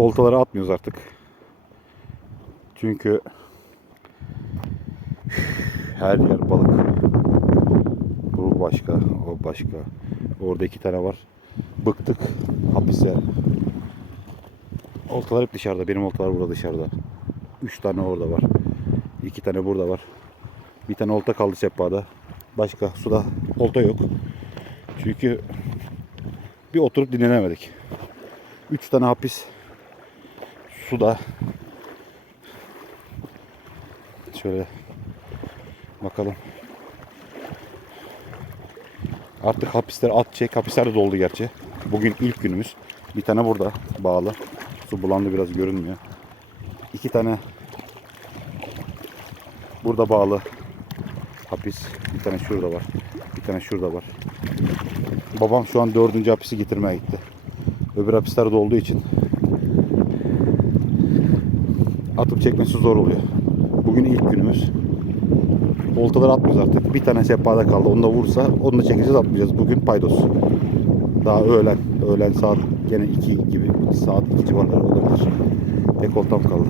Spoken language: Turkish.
oltaları atmıyoruz artık. Çünkü her yer balık. Bu başka, o başka. Orada iki tane var. Bıktık hapise. Oltalar hep dışarıda. Benim oltalar burada dışarıda. Üç tane orada var. İki tane burada var. Bir tane olta kaldı sehpada. Başka suda olta yok. Çünkü bir oturup dinlenemedik. Üç tane hapis suda. Şöyle bakalım. Artık hapisler at çek. Hapisler de doldu gerçi. Bugün ilk günümüz. Bir tane burada bağlı. Su bulandı biraz görünmüyor. İki tane burada bağlı hapis. Bir tane şurada var. Bir tane şurada var. Babam şu an dördüncü hapisi getirmeye gitti. Öbür hapisler dolduğu için atıp çekmesi zor oluyor. Bugün ilk günümüz. Oltaları atmıyoruz artık. Bir tane sehpada kaldı. Onu da vursa onu da çekeceğiz atmayacağız. Bugün paydos. Daha öğlen. Öğlen saat gene 2 gibi. Saat 2 civarları olabilir. Tek oltam kaldı.